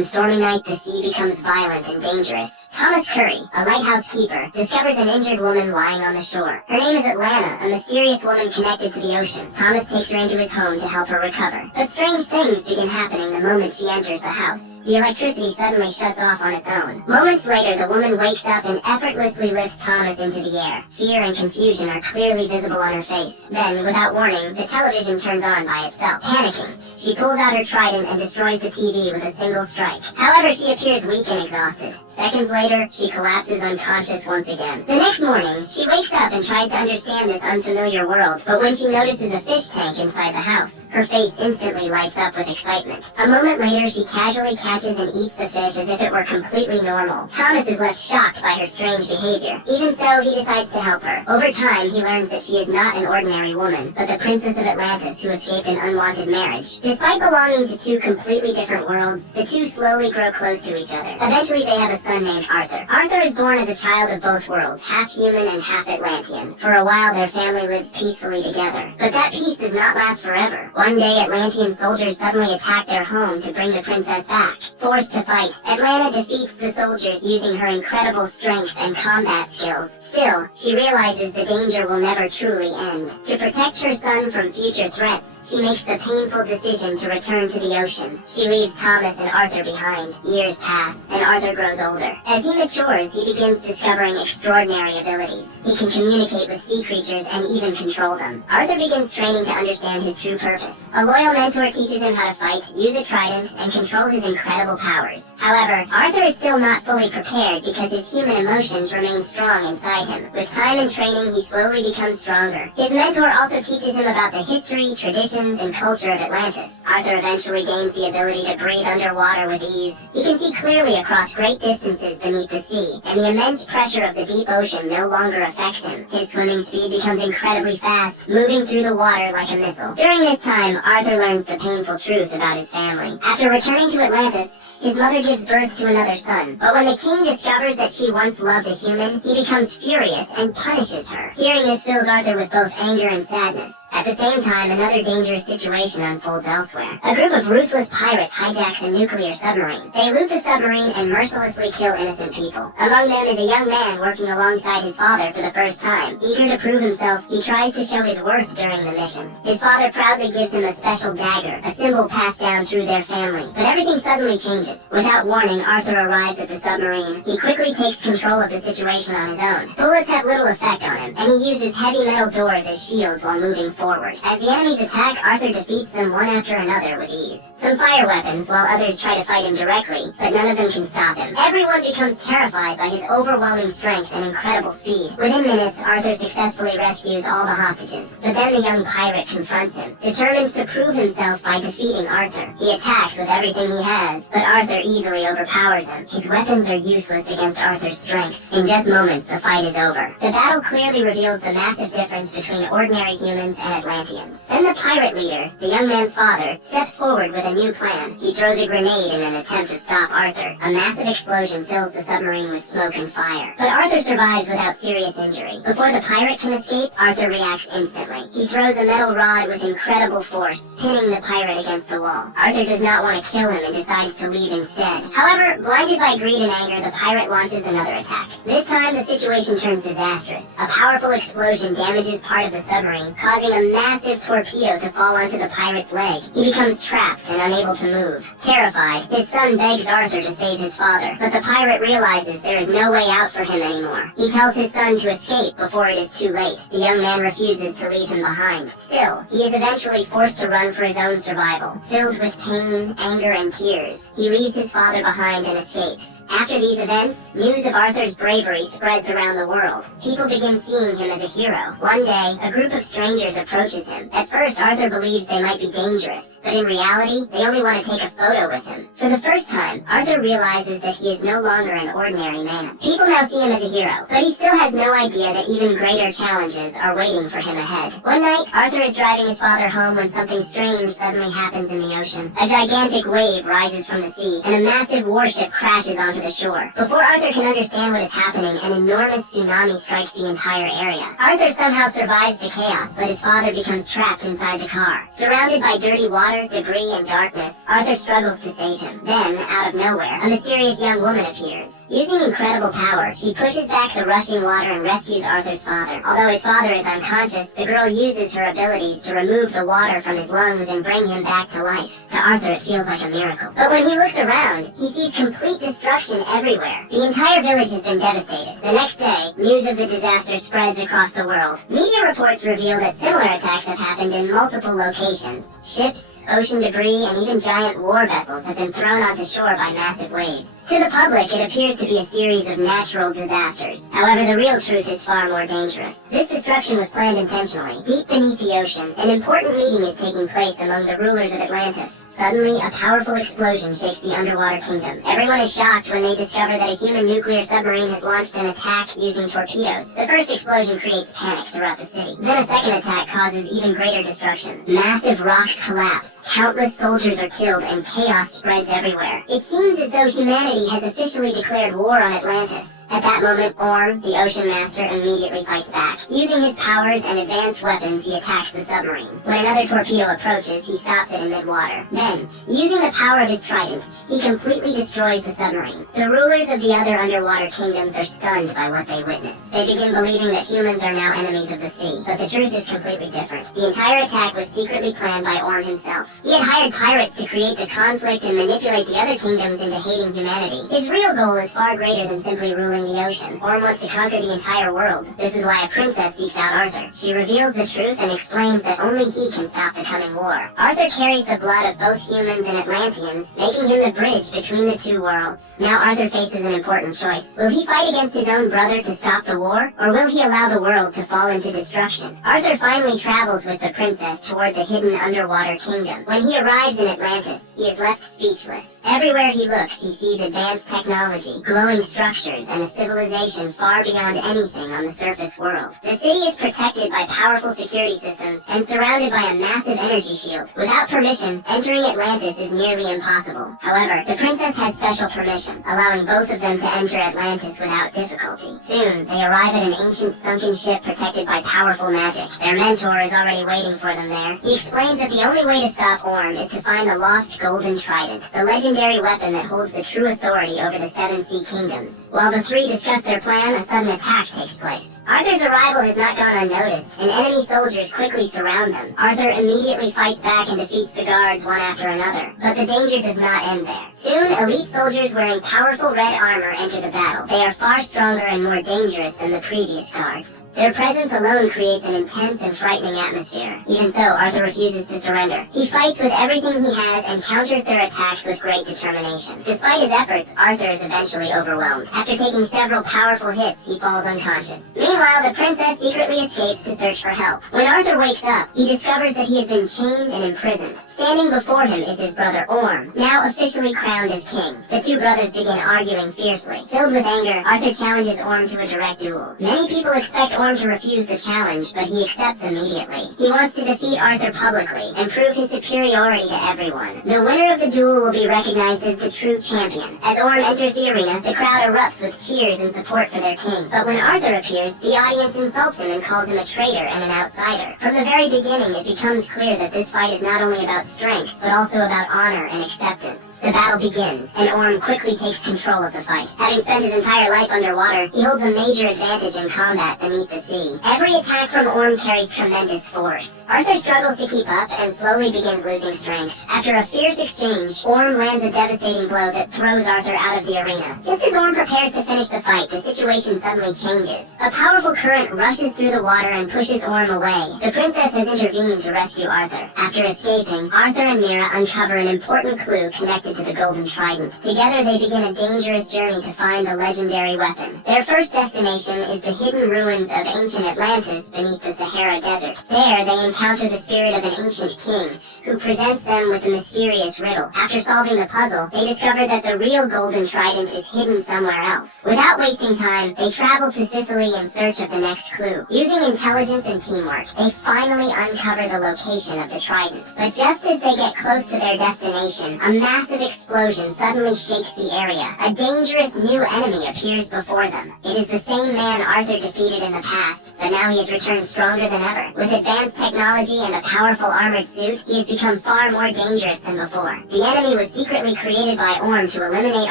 One stormy night, the sea becomes violent and dangerous. Thomas Curry, a lighthouse keeper, discovers an injured woman lying on the shore. Her name is Atlanta, a mysterious woman connected to the ocean. Thomas takes her into his home to help her recover. But strange things begin happening the moment she enters the house. The electricity suddenly shuts off on its own. Moments later, the woman wakes up and effortlessly lifts Thomas into the air. Fear and confusion are clearly visible on her face. Then, without warning, the television turns on by itself. Panicking, she pulls out her trident and destroys the TV with a single strike. However, she appears weak and exhausted. Seconds later, she collapses unconscious once again. The next morning, she wakes up and tries to understand this unfamiliar world, but when she notices a fish tank inside the house, her face instantly lights up with excitement. A moment later, she casually catches and eats the fish as if it were completely normal. Thomas is left shocked by her strange behavior. Even so, he decides to help her. Over time, he learns that she is not an ordinary woman, but the Princess of Atlantis who escaped an unwanted marriage. Despite belonging to two completely different worlds, the two slowly grow close to each other. Eventually, they have a son named Arthur. Arthur is born as a child of both worlds, half human and half Atlantean. For a while, their family lives peacefully together. But that peace does not last forever. One day, Atlantean soldiers suddenly attack their home to bring the princess back. Forced to fight, Atlanta defeats the soldiers using her incredible strength and combat skills. Still, she realizes the danger will never truly end. To protect her son from future threats, she makes the painful decision to return to the ocean. She leaves Thomas and Arthur behind. Years pass, and Arthur grows older. As he matures, he begins discovering extraordinary abilities. He can communicate with sea creatures and even control them. Arthur begins training to understand his true purpose. A loyal mentor teaches him how to fight, use a trident, and control his incredible powers. However, Arthur is still not fully prepared because his human emotions remain strong inside him. With time and training, he slowly becomes stronger. His mentor also teaches him about the history, traditions, and culture of Atlantis. Arthur eventually gains the ability to breathe underwater with ease. He can see clearly across great distances beneath the sea, and the immense pressure of the deep ocean no longer affects him. His swimming speed becomes incredibly fast, moving through the water like a missile. During this time, Arthur learns the painful truth about his family. After returning to Atlantis, his mother gives birth to another son. But when the king discovers that she once loved a human, he becomes furious and punishes her. Hearing this fills Arthur with both anger and sadness. At the same time, another dangerous situation unfolds elsewhere. A group of ruthless pirates hijacks a nuclear submarine. They loot the submarine and mercilessly kill innocent people. Among them is a young man working alongside his father for the first time. Eager to prove himself, he tries to show his worth during the mission. His father proudly gives him a special dagger, a symbol passed down through their family. But everything suddenly changes. Without warning, Arthur arrives at the submarine. He quickly takes control of the situation on his own. Bullets have little effect on him, and he uses heavy metal doors as shields while moving forward. As the enemies attack, Arthur defeats them one after another with ease. Some fire weapons, while others try to fight him directly, but none of them can stop him. Everyone becomes terrified by his overwhelming strength and incredible speed. Within minutes, Arthur successfully rescues all the hostages, but then the young pirate confronts him. Determined to prove himself by defeating Arthur, he attacks with everything he has, but Arthur easily overpowers him. His weapons are useless against Arthur's strength. In just moments, the fight is over. The battle clearly reveals the massive difference between ordinary humans and Atlanteans. Then the pirate leader, the young man's father, steps forward with a new plan. He throws a grenade in an attempt to stop Arthur. A massive explosion fills the submarine with smoke and fire. But Arthur survives without serious injury. Before the pirate can escape, Arthur reacts instantly. He throws a metal rod with incredible force, pinning the pirate against the wall. Arthur does not want to kill him and decides to leave instead. However, blinded by greed and anger, the pirate launches another attack. This time, the situation turns disastrous. A powerful explosion damages part of the submarine, causing a massive torpedo to fall onto the pirate's leg. He becomes trapped and unable to move. Terrified, his son begs Arthur to save his father, but the pirate realizes there is no way out for him anymore. He tells his son to escape before it is too late. The young man refuses to leave him behind. Still, he is eventually forced to run for his own survival. Filled with pain, anger, and tears, he leaves his father behind and escapes. After these events, news of Arthur's bravery spreads around the world. People begin seeing him as a hero. One day, a group of strangers approaches him. At first, Arthur believes they might be dangerous, but in reality, they only want to take a photo with him. For the first time, Arthur realizes that he is no longer an ordinary man. People now see him as a hero, but he still has no idea that even greater challenges are waiting for him ahead. One night, Arthur is driving his father home when something strange suddenly happens in the ocean. A gigantic wave rises from the sea sea, and a massive warship crashes onto the shore. Before Arthur can understand what is happening, an enormous tsunami strikes the entire area. Arthur somehow survives the chaos, but his father becomes trapped inside the car. Surrounded by dirty water, debris, and darkness, Arthur struggles to save him. Then, out of nowhere, a mysterious young woman appears. Using incredible power, she pushes back the rushing water and rescues Arthur's father. Although his father is unconscious, the girl uses her abilities to remove the water from his lungs and bring him back to life. To Arthur, it feels like a miracle. But when he looks around, he sees complete destruction everywhere. The entire village has been devastated. The next day, news of the disaster spreads across the world. Media reports reveal that similar attacks have happened in multiple locations. Ships, ocean debris, and even giant war vessels have been thrown onto shore by massive waves. To the public, it appears to be a series of natural disasters. However, the real truth is far more dangerous. This destruction was planned intentionally. Deep beneath the ocean, an important meeting is taking place among the rulers of Atlantis. Suddenly, a powerful explosion shakes the underwater kingdom. Everyone is shocked when they discover that a human nuclear submarine has launched an attack using torpedoes. The first explosion creates panic throughout the city. Then a second attack causes even greater destruction. Massive rocks collapse, countless soldiers are killed, and chaos spreads everywhere. It seems as though humanity has officially declared war on Atlantis. At that moment, Orm, the Ocean Master, immediately fights back. Using his powers and advanced weapons, he attacks the submarine. When another torpedo approaches, he stops it in mid-water. Then, using the power of his trident, he completely destroys the submarine. The rulers of the other underwater kingdoms are stunned by what they witness. They begin believing that humans are now enemies of the sea, but the truth is completely different. The entire attack was secretly planned by Orm himself. He had hired pirates to create the conflict and manipulate the other kingdoms into hating humanity. His real goal is far greater than simply ruling the ocean. Orm wants to conquer the entire world. This is why a princess seeks out Arthur. She reveals the truth and explains that only he can stop the coming war. Arthur carries the blood of both humans and Atlanteans, making him the bridge between the two worlds. Now Arthur faces an important choice. Will he fight against his own brother to stop the war, or will he allow the world to fall into destruction? Arthur finally travels with the princess toward the hidden underwater kingdom. When he arrives in Atlantis, he is left speechless. Everywhere he looks, he sees advanced technology, glowing structures, and a civilization far beyond anything on the surface world. The city is protected by powerful security systems and surrounded by a massive energy shield. Without permission, entering Atlantis is nearly impossible. However, the princess has special permission, allowing both of them to enter Atlantis without difficulty. Soon, they arrive at an ancient sunken ship protected by powerful magic. Their mentor is already waiting for them there. He explains that the only way to stop Orm is to find the lost golden trident, the legendary weapon that holds the true authority over the Seven Sea Kingdoms. While the three discuss their plan, a sudden attack takes place. Arthur's arrival has not gone unnoticed, and enemy soldiers quickly surround them. Arthur immediately fights back and defeats the guards one after another. But the danger does not end there. Soon, elite soldiers wearing powerful red armor enter the battle. They are far stronger and more dangerous than the previous guards. Their presence alone creates an intense and frightening atmosphere. Even so, Arthur refuses to surrender. He fights with everything he has and counters their attacks with great determination. Despite his efforts, Arthur is eventually overwhelmed. After taking several powerful hits, he falls unconscious. Meanwhile, the princess secretly escapes to search for help. When Arthur wakes up, he discovers that he has been chained and imprisoned. Standing before him is his brother Orm, now officially crowned as king. The two brothers begin arguing fiercely. Filled with anger, Arthur challenges Orm to a direct duel. Many people expect Orm to refuse the challenge, but he accepts immediately. He wants to defeat Arthur publicly and prove his superiority to everyone. The winner of the duel will be recognized as the true champion. As Orm enters the arena, the crowd erupts with cheers and support for their king. But when Arthur appears, the audience insults him and calls him a traitor and an outsider. From the very beginning, it becomes clear that this fight is not only about strength, but also about honor and acceptance. The battle begins, and Orm quickly takes control of the fight. Having spent his entire life underwater, he holds a major advantage in combat beneath the sea. Every attack from Orm carries tremendous force. Arthur struggles to keep up and slowly begins losing strength. After a fierce exchange, Orm lands a devastating blow that throws Arthur out of the arena. Just as Orm prepares to finish the fight, the situation suddenly changes. A powerful current rushes through the water and pushes Orm away. The princess has intervened to rescue Arthur. After escaping, Arthur and Mira uncover an important clue connected to the golden trident. Together they begin a dangerous journey to find the legendary weapon. Their first destination is the hidden ruins of ancient Atlantis beneath the Sahara Desert. There they encounter the spirit of an ancient king, who presents them with a mysterious riddle. After solving the puzzle, they discover that the real golden trident is hidden somewhere else. Without wasting time, they travel to Sicily in search of the next clue. Using intelligence and teamwork, they finally uncover the location of the trident. But just as they get close to their destination, a massive massive explosion suddenly shakes the area. A dangerous new enemy appears before them. It is the same man Arthur defeated in the past, but now he has returned stronger than ever. With advanced technology and a powerful armored suit, he has become far more dangerous than before. The enemy was secretly created by Orm to eliminate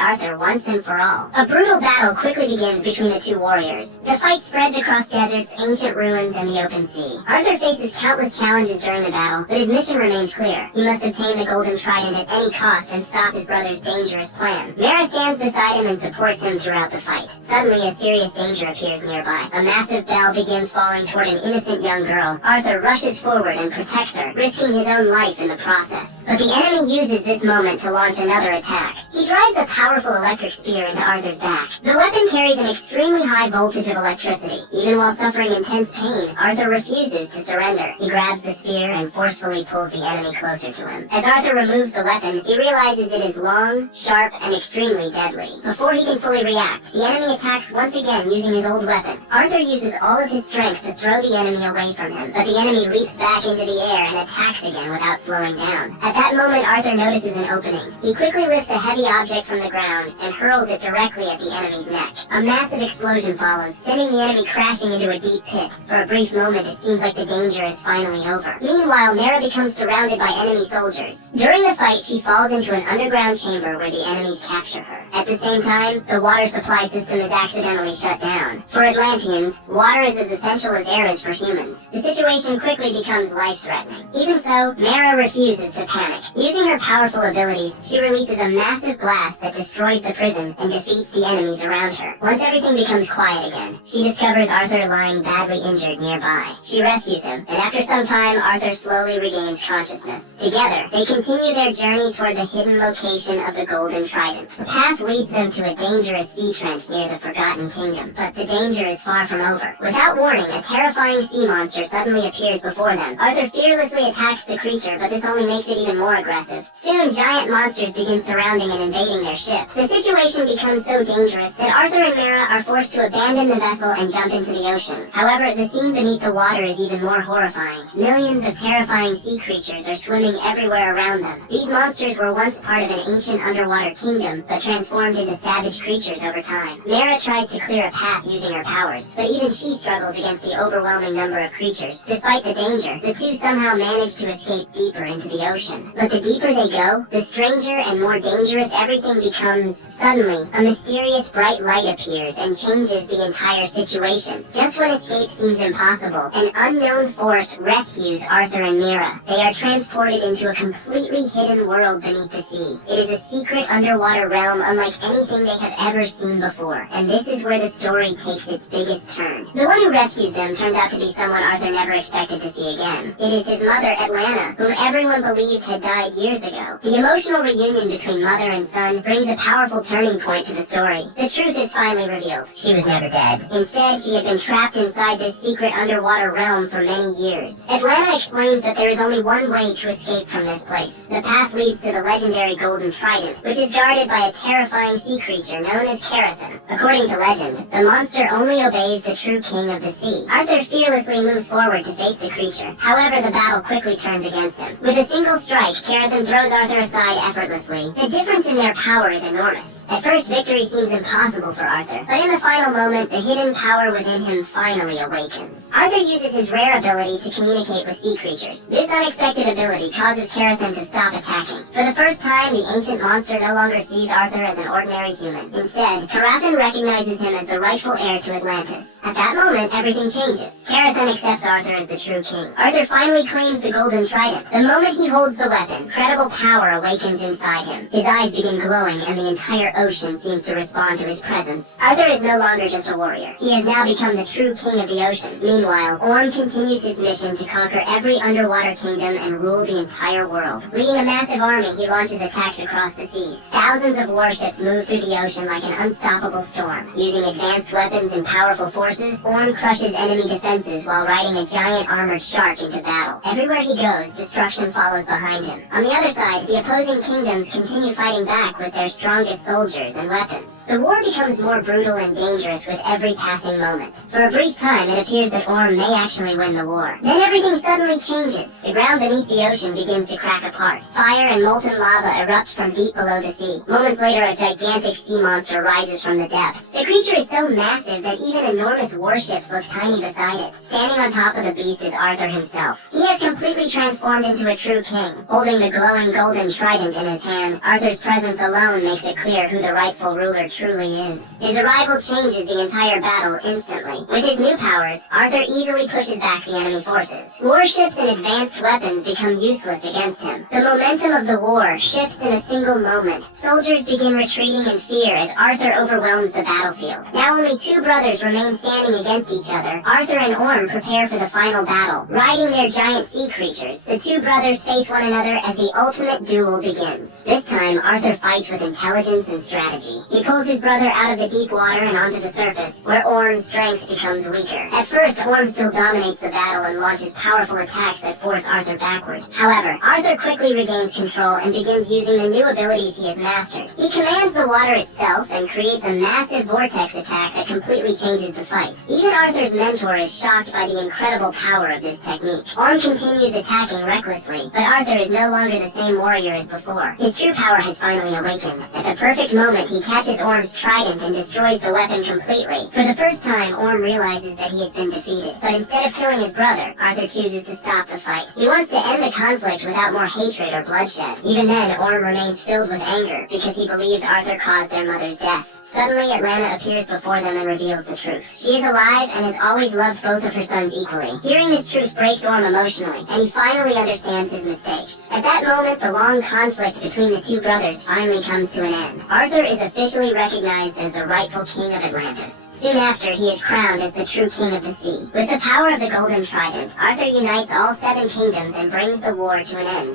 Arthur once and for all. A brutal battle quickly begins between the two warriors. The fight spreads across deserts, ancient ruins, and the open sea. Arthur faces countless challenges during the battle, but his mission remains clear. He must obtain the golden trident at any cost and stop his brother's dangerous plan. Mara stands beside him and supports him throughout the fight. Suddenly, a serious danger appears nearby. A massive bell begins falling toward an innocent young girl. Arthur rushes forward and protects her, risking his own life in the process. But the enemy uses this moment to launch another attack. He drives a powerful electric spear into Arthur's back. The weapon carries an extremely high voltage of electricity. Even while suffering intense pain, Arthur refuses to surrender. He grabs the spear and forcefully pulls the enemy closer to him. As Arthur removes the weapon, he realizes it is long, sharp, and extremely deadly. Before he can fully react, the enemy attacks once again using his old weapon. Arthur uses all of his strength to throw the enemy away from him, but the enemy leaps back into the air and attacks again without slowing down. At that moment, Arthur notices an opening. He quickly lifts a heavy object from the ground and hurls it directly at the enemy's neck. A massive explosion follows, sending the enemy crashing into a deep pit. For a brief moment, it seems like the danger is finally over. Meanwhile, Mara becomes surrounded by enemy soldiers. During the fight, she falls into an underground chamber where the enemies capture her. At the same time, the water supply system is accidentally shut down. For Atlanteans, water is as essential as air is for humans. The situation quickly becomes life-threatening. Even so, Mara refuses to panic. Using her powerful abilities, she releases a massive blast that destroys the prison and defeats the enemies around her. Once everything becomes quiet again, she discovers Arthur lying badly injured nearby. She rescues him, and after some time, Arthur slowly regains consciousness. Together, they continue their journey toward the hidden location of the Golden Trident. The path leads them to a dangerous sea trench near the Forgotten Kingdom, but the danger is far from over. Without warning, a terrifying sea monster suddenly appears before them. Arthur fearlessly attacks the creature, but this only makes it even more aggressive. Soon, giant monsters begin surrounding and invading their ship. The situation becomes so dangerous that Arthur and Mara are forced to abandon the vessel and jump into the ocean. However, the scene beneath the water is even more horrifying. Millions of terrifying sea creatures are swimming everywhere around them. These monsters were once part of an ancient underwater kingdom, but transformed into savage creatures over time. Mara tries to clear a path using her powers, but even she struggles against the overwhelming number of creatures. Despite the danger, the two somehow manage to escape deeper into the ocean. But the deeper they go, the stranger and more dangerous everything becomes. Suddenly, a mysterious bright light appears and changes the entire situation. Just when escape seems impossible, an unknown force rescues Arthur and Mira. They are transported into a completely hidden world beneath the sea. It is a secret underwater realm unlike anything they have ever seen before, and this is where the story takes its biggest turn. The one who rescues them turns out to be someone Arthur never expected to see again. It is his mother, Atlanta, whom everyone believed had died years ago. The emotional reunion between mother and son brings a powerful turning point to the story. The truth is finally revealed. She was never dead. Instead, she had been trapped inside this secret underwater realm for many years. Atlanta explains that there is only one way to escape from this place. The path leads to the legendary Golden Trident, which is guarded by a terrifying sea creature known as Carathan. According to legend, the monster only obeys the true king of the sea. Arthur fearlessly moves forward to face the creature. However, the battle quickly turns against him. With a single strike, Carathan throws Arthur aside effortlessly. The difference in their power is enormous. At first, victory seems impossible for Arthur, but in the final moment, the hidden power within him finally awakens. Arthur uses his rare ability to communicate with sea creatures. This unexpected ability causes Carathan to stop attacking. For the first time, the ancient monster no longer sees Arthur as an ordinary human. Instead, Carathan recognizes him as the rightful heir to Atlantis. At that moment, everything changes. Carathan accepts Arthur as the true king. Arthur finally claims the Golden Trident. The moment he holds the weapon, incredible power awakens inside him. His eyes begin glowing, and the entire ocean seems to respond to his presence. Arthur is no longer just a warrior. He has now become the true king of the ocean. Meanwhile, Orm continues his mission to conquer every underwater kingdom and rule the entire world. Leading a massive army, he launches attacks across the seas. Thousands of warships move through the ocean like an unstoppable storm. Using advanced weapons and powerful forces, Orm crushes enemy defenses while riding a giant armored shark into battle. Everywhere he goes, destruction follows behind him. On the other side, the opposing kingdoms continue fighting back with their strongest soldiers soldiers and weapons. The war becomes more brutal and dangerous with every passing moment. For a brief time, it appears that Orm may actually win the war. Then everything suddenly changes. The ground beneath the ocean begins to crack apart. Fire and molten lava erupt from deep below the sea. Moments later, a gigantic sea monster rises from the depths. The creature is so massive that even enormous warships look tiny beside it. Standing on top of the beast is Arthur himself. He has completely transformed into a true king. Holding the glowing golden trident in his hand, Arthur's presence alone makes it clear who the rightful ruler truly is. His arrival changes the entire battle instantly. With his new powers, Arthur easily pushes back the enemy forces. Warships and advanced weapons become useless against him. The momentum of the war shifts in a single moment. Soldiers begin retreating in fear as Arthur overwhelms the battlefield. Now only two brothers remain standing against each other. Arthur and Orm prepare for the final battle. Riding their giant sea creatures, the two brothers face one another as the ultimate duel begins. This time, Arthur fights with intelligence and strategy. He pulls his brother out of the deep water and onto the surface, where Orm's strength becomes weaker. At first, Orm still dominates the battle and launches powerful attacks that force Arthur backward. However, Arthur quickly regains control and begins using the new abilities he has mastered. He commands the water itself and creates a massive vortex attack that completely changes the fight. Even Arthur's mentor is shocked by the incredible power of this technique. Orm continues attacking recklessly, but Arthur is no longer the same warrior as before. His true power has finally awakened. At the perfect moment, he catches Orm's trident and destroys the weapon completely. For the first time, Orm realizes that he has been defeated, but instead of killing his brother, Arthur chooses to stop the fight. He wants to end the conflict without more hatred or bloodshed. Even then, Orm remains filled with anger because he believes Arthur caused their mother's death. Suddenly, Atlanta appears before them and reveals the truth. She is alive and has always loved both of her sons equally. Hearing this truth breaks Orm emotionally, and he finally understands his mistakes. At that moment, the long conflict between the two brothers finally comes to an end. Arthur is officially recognized as the rightful king of Atlantis. Soon after, he is crowned as the true king of the sea. With the power of the golden trident, Arthur unites all 7 kingdoms and brings the war to an end.